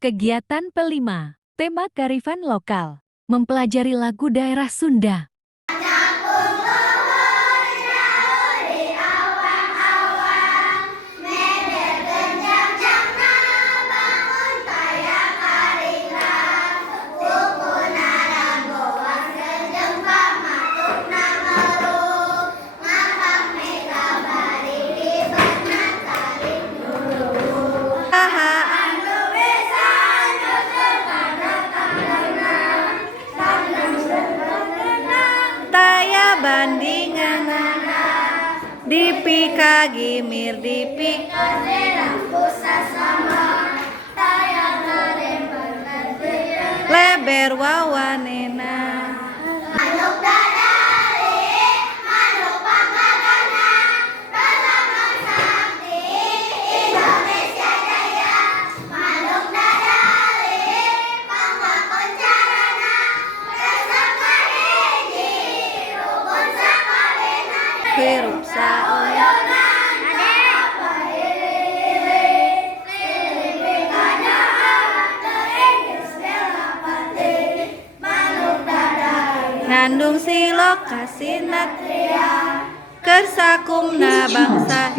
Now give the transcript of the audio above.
Kegiatan kelima, tema kearifan lokal, mempelajari lagu daerah Sunda. Bandingan dipika gimir dipika leber wawanena manuk dadali manuk panggagana Rasaman Sakti Indonesia Jaya manuk dadali panggakon carana resep kahiji rukun sakabena hirup saoyona ngandung silok kasinatria kersakumna bangsa